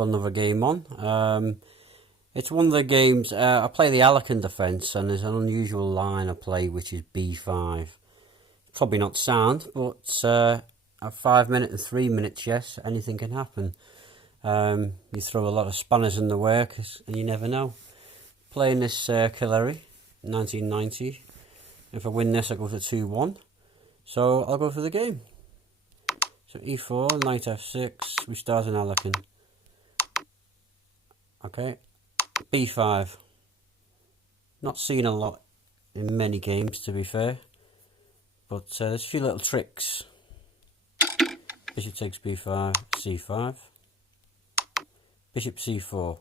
put another game on. It's one of the games, I play the Alekhine defence, and there's an unusual line I play which is b5. Probably not sound, but at 5 minute and 3 minute chess, anything can happen. You throw a lot of spanners in the works, and you never know. Playing this Alekhine, 1990. If I win this, I go to 2-1. So I'll go for the game. So e4, knight f6, we start in Alekhine. Okay, b5. Not seen a lot in many games, to be fair. But there's a few little tricks. Bishop takes b5, c5. Bishop c4.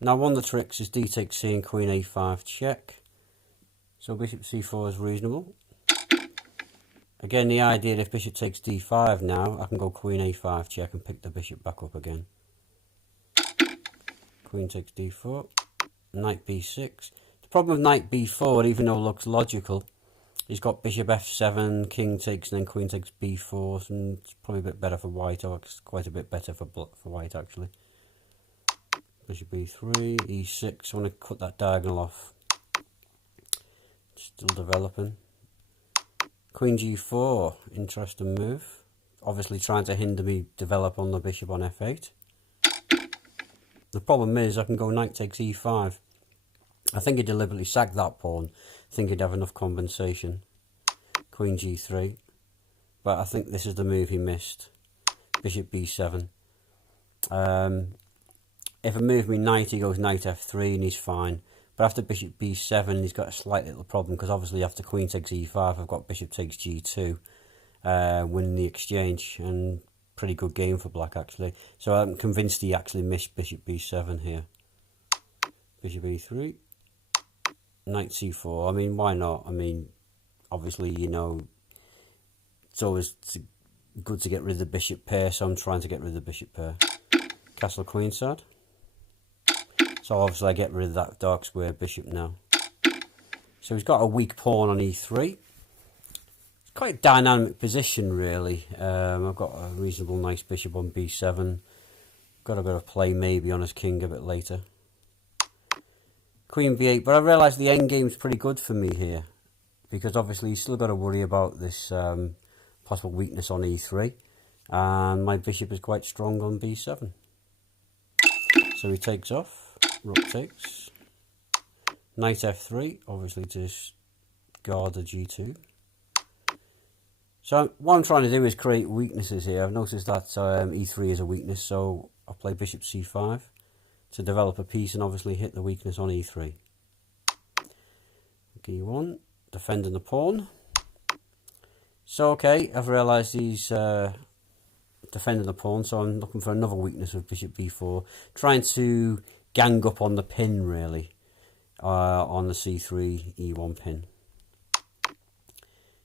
Now one of the tricks is d takes c and queen a5 check. So bishop c4 is reasonable. Again, the idea if bishop takes d5 now, I can go queen a5 check and pick the bishop back up again. Queen takes d4, knight b6. The problem with knight b4, even though it looks logical, he's got bishop f7, king takes, and then queen takes b4, and it's probably a bit better for white, or it's quite a bit better for white actually. Bishop b3, e6, I want to cut that diagonal off. Still developing. Queen g4, interesting move. Obviously trying to hinder me develop on the bishop on f8. The problem is I can go knight takes e5. I think he deliberately sacked that pawn. I think he'd have enough compensation. Queen g3. But I think this is the move he missed. Bishop b7. If I move me knight, he goes knight f3 and he's fine. But after bishop b7, he's got a slight little problem, because obviously after queen takes e5, I've got bishop takes g2, winning the exchange, and pretty good game for black actually. So I'm convinced he actually missed bishop b7 here. Bishop e3, knight c4. I mean, why not? I mean, obviously, you know, it's always good to get rid of the bishop pair, so I'm trying to get rid of the bishop pair. Castle queenside. So obviously I get rid of that dark square bishop now. So he's got a weak pawn on e3. It's quite a dynamic position really. I've got a reasonable nice bishop on b7. Got a bit of play maybe on his king a bit later. Queen b8, but I realise the endgame's pretty good for me here, because obviously he's still got to worry about this possible weakness on e3, and my bishop is quite strong on b7. So he takes off. Rook takes, knight f3, obviously to guard the g2. So what I'm trying to do is create weaknesses here. I've noticed that e3 is a weakness, so I'll play bishop c5 to develop a piece and obviously hit the weakness on e3. e1, defending the pawn. So okay, I've realised he's defending the pawn, so I'm looking for another weakness with bishop b4, trying to gang up on the pin really, on the c3 e1 pin.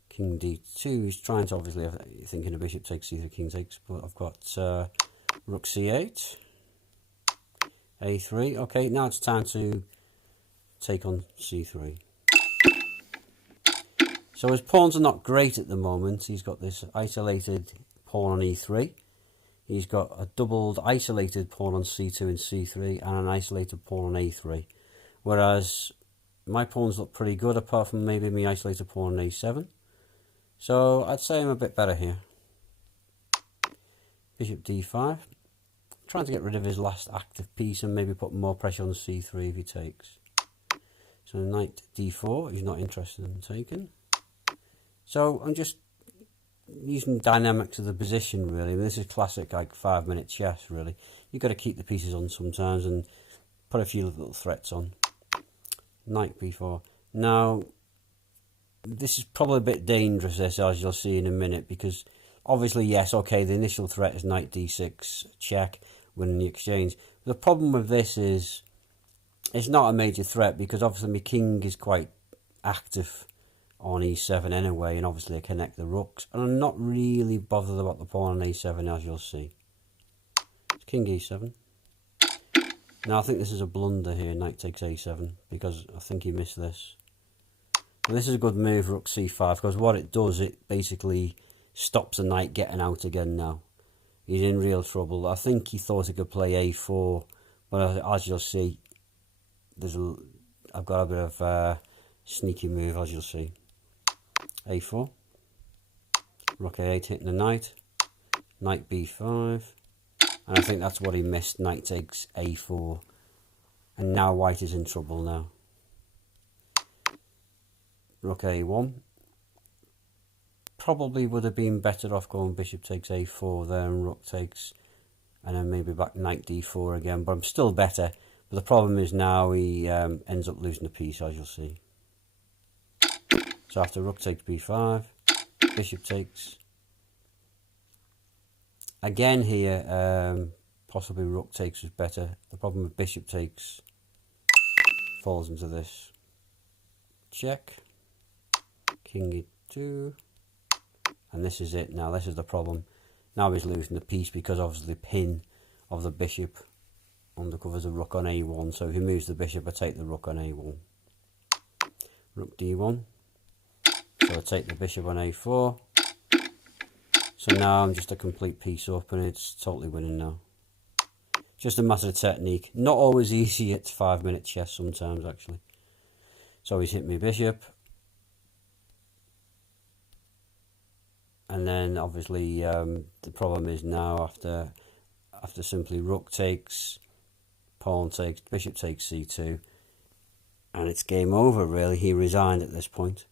King d2 is trying to obviously thinking a bishop takes c3, king takes, but I've got rook c8, a3. Okay, now it's time to take on c3. So his pawns are not great at the moment. He's got this isolated pawn on e3. He's got a doubled isolated pawn on c2 and c3, and an isolated pawn on a3. Whereas my pawns look pretty good, apart from maybe my isolated pawn on a7. So I'd say I'm a bit better here. Bishop d5. Trying to get rid of his last active piece and maybe put more pressure on c3 if he takes. So knight d4, he's not interested in taking. So I'm just using dynamics of the position really. I mean, this is classic like 5 minute chess really. You've got to keep the pieces on sometimes and put a few little threats on. Knight b4. Now this is probably a bit dangerous, this, as you'll see in a minute, because obviously yes, okay, the initial threat is knight d6 check, winning the exchange. The problem with this is it's not a major threat, because obviously my king is quite active on e7 anyway, and obviously I connect the rooks, and I'm not really bothered about the pawn on a7, as you'll see. It's king e7. Now I think this is a blunder here, knight takes a7, because I think he missed this. But this is a good move, rook c5, because what it does, it basically stops the knight getting out again now. he's in real trouble. I think he thought he could play a4, but as you'll see, I've got a bit of a sneaky move, as you'll see. a4, rook a8 hitting the knight, knight b5, and I think that's what he missed. Knight takes a4, and now white is in trouble now. Rook a1, probably would have been better off going bishop takes a4 there and rook takes, and then maybe back knight d4 again, but I'm still better. But the problem is now he ends up losing the piece, as you'll see. So after rook takes b5, bishop takes. Again here, possibly rook takes was better. The problem with bishop takes falls into this. Check. King e2. And this is it now. This is the problem. Now he's losing the piece because obviously the pin of the bishop undercovers a rook on a1. So if he moves the bishop, I take the rook on a1. Rook d1. So I take the bishop on a4. So now I'm just a complete piece up and it's totally winning now. Just a matter of technique. Not always easy at 5-minute chess sometimes, actually. So he's hit me bishop. And then obviously the problem is now after simply rook takes, pawn takes, bishop takes c2, and it's game over really. He resigned at this point.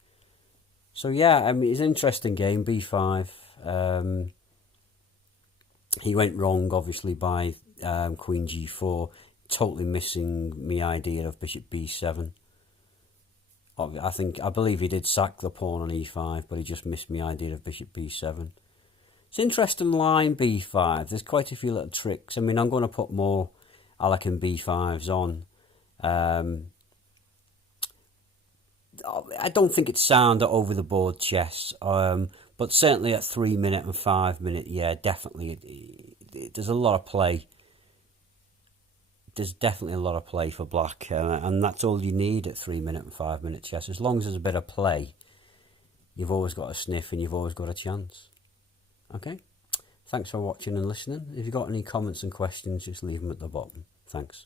So yeah, I mean, it's an interesting game, b5. He went wrong obviously by queen g4, totally missing my idea of bishop b7. I believe he did sack the pawn on e5, but he just missed my idea of bishop b7. It's an interesting line, b5. There's quite a few little tricks. I mean, I'm going to put more Alekhine b5s on. I don't think it's sound at over-the-board chess, but certainly at 3-minute and 5-minute, yeah, definitely. There's a lot of play. There's definitely a lot of play for black, and that's all you need at 3-minute and 5-minute chess. As long as there's a bit of play, you've always got a sniff and you've always got a chance. Okay? Thanks for watching and listening. If you've got any comments and questions, just leave them at the bottom. Thanks.